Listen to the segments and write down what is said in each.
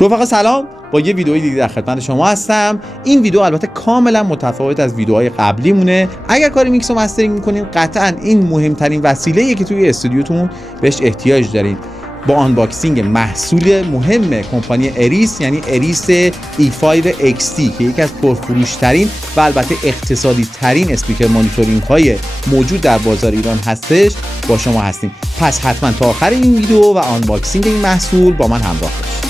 رفقا سلام، با یه ویدئوی دیگه در خدمت شما هستم. این ویدیو البته کاملا متفاوت از ویدیوهای قبلی مونه. اگر کار میکس و مسترینگ میکنین قطعا این مهمترین وسیله‌ایه که توی استودیوتون بهش احتیاج دارین. با آنباکسینگ محصول مهم کمپانی اریس، یعنی اریس E5XT که یکی از پرفروش‌ترین و البته اقتصادی ترین اسپیکر مانیتورینگ های موجود در بازار ایران هستش، با شما هستیم. پس حتما تا آخر این ویدیو و آنباکسینگ این محصول با من همراه باشید.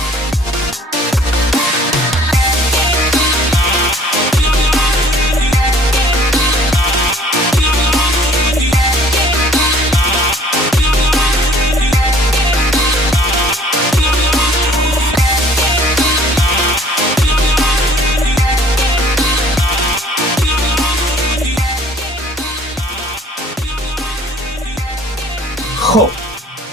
خب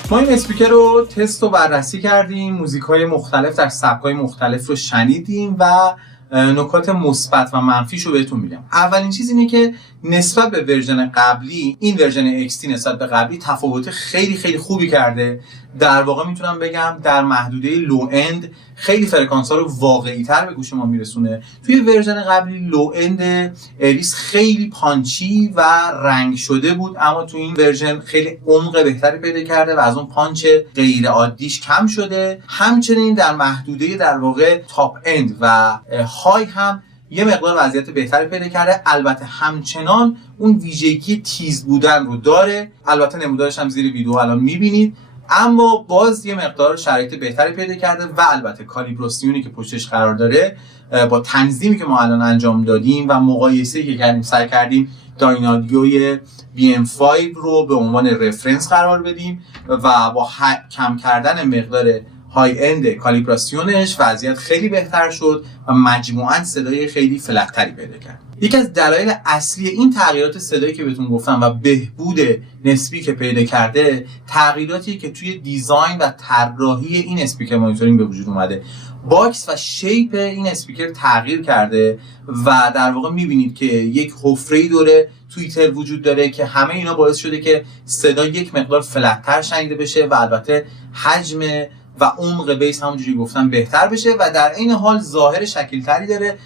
ما این اسپیکر رو تست و بررسی کردیم، موزیک‌های مختلف در سبک‌های مختلف رو شنیدیم و نکات مثبت و منفیش رو بهتون میگم. اولین چیز اینه که نسبت به ورژن قبلی، این ورژن XT نسبت به قبلی تفاوت خیلی خوبی کرده. در واقع میتونم بگم در محدوده لو اند خیلی فرکانس‌ها رو واقعی‌تر به گوش ما میرسونه. توی ورژن قبلی لو اند اریس خیلی پانچی و رنگ شده بود، اما توی این ورژن خیلی عمق بهتری پیدا کرده و از اون پانچ غیر عادیش کم شده. همچنین در محدوده در واقع تاپ اند و های هم یه مقدار وضعیت بهتری پیدا کرده. البته همچنان اون ویژگی تیز بودن رو داره، البته نمودارش هم زیر ویدیو الان میبینید، اما باز یه مقدار شرایط بهتری پیدا کرده و البته کالیبراسیونی که پشتش قرار داره با تنظیمی که ما الان انجام دادیم و مقایسه‌ای که کردیم، سعی کردیم داینادیوی BM5 رو به عنوان رفرنس قرار بدیم و با کم کردن مقدار های اند کالیبراسیونش وضعیت خیلی بهتر شد و مجموعاً صدای خیلی فلت‌تری پیدا کرد. یکی از دلایل اصلی این تغییرات صدایی که بهتون گفتم و بهبود نسبی که پیدا کرده، تغییراتی که توی دیزاین و طراحی این اسپیکر مانیتورینگ به وجود اومده. باکس و شیپ این اسپیکر تغییر کرده و در واقع میبینید که یک حفره‌ای دوره توییتر وجود داره که همه اینا باعث شده که صدا یک مقدار فلت‌تر شنیده بشه و البته حجم و عمق بیس همونجوری گفتم بهتر بشه و در این حال ظاهر شکل‌تری داره.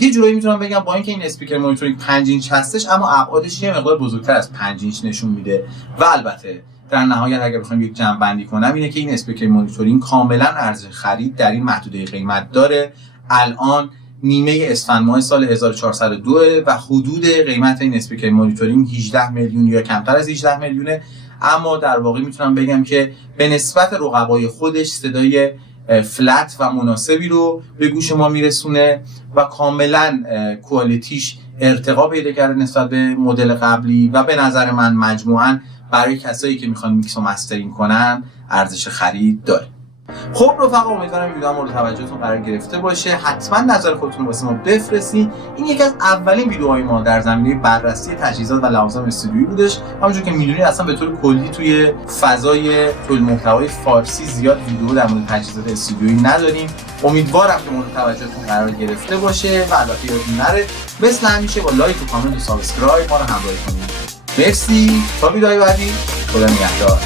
یه جورایی میتونم بگم با اینکه این اسپیکر مانیتورینگ 5 اینچ هستش، اما ابعادش یه مقدار بزرگتر از 5 اینچ نشون میده و البته در نهایت اگر بخوام یک جمع‌بندی کنم اینه که این اسپیکر مانیتورینگ کاملا ارزش خرید در این محدوده قیمت داره. الان نیمه اسفند ماه سال 1402 و حدود قیمت این اسپیکر مانیتورینگ 18 میلیون یا کمتر از 18 میلیونه، اما در واقع میتونم بگم که به نسبت رقبای خودش صدای فلت و مناسبی رو به گوش ما میرسونه و کاملا کوالیتیش ارتقا پیدا کرده نسبت به مدل قبلی و به نظر من مجموعاً برای کسایی که میخوان میکس و مسترینگ کنن ارزش خرید داره. خب رفقا، امیدوارم این ویدیو مورد توجهتون قرار گرفته باشه. حتما نظر خودتون رو واسه ما بفرستین. این یکی از اولین ویدیوهای ما در زمینه بررسی تجهیزات و لوازم استودیویی بودش. همونجور که میدونید اصلا به طور کلی توی فضای تولید محتوای فارسی زیاد ویدیو در مورد تجهیزات استودیویی نداریم. امیدوارم که مورد توجهتون قرار گرفته باشه و البته یادتون نره مثل همیشه با لایک و کامنت و سابسکرایب ما رو همراهی کنید. مرسی، تا ویدیوهای بعدی، خدا نگهدار.